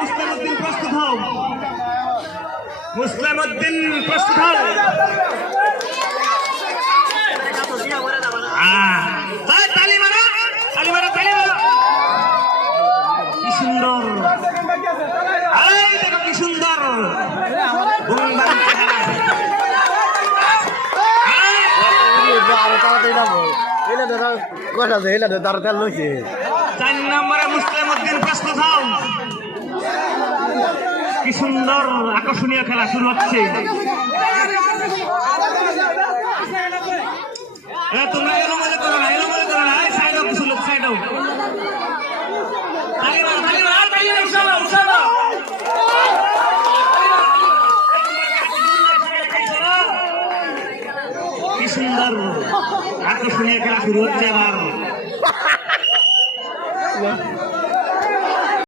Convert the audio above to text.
মুসলিমউদ্দিন প্রস্তুত হও, মুসলিমউদ্দিন প্রস্তুত হও। তালি মারো, তালি মারো, তালি মারো। কি সুন্দর, দেখো কি সুন্দর। চার নম্বরে মুসলিমউদ্দিন প্রস্তুত হও। কি সুন্দর আকর্ষণীয় খেলা শুরু হচ্ছে। তোমরা এলোমেলো করো না, এলোমেলো করো না। সাইড হোক, কিছু লোক সাইড হোক। কি সুন্দর আকর্ষণীয় খেলা শুরু হচ্ছে আবার।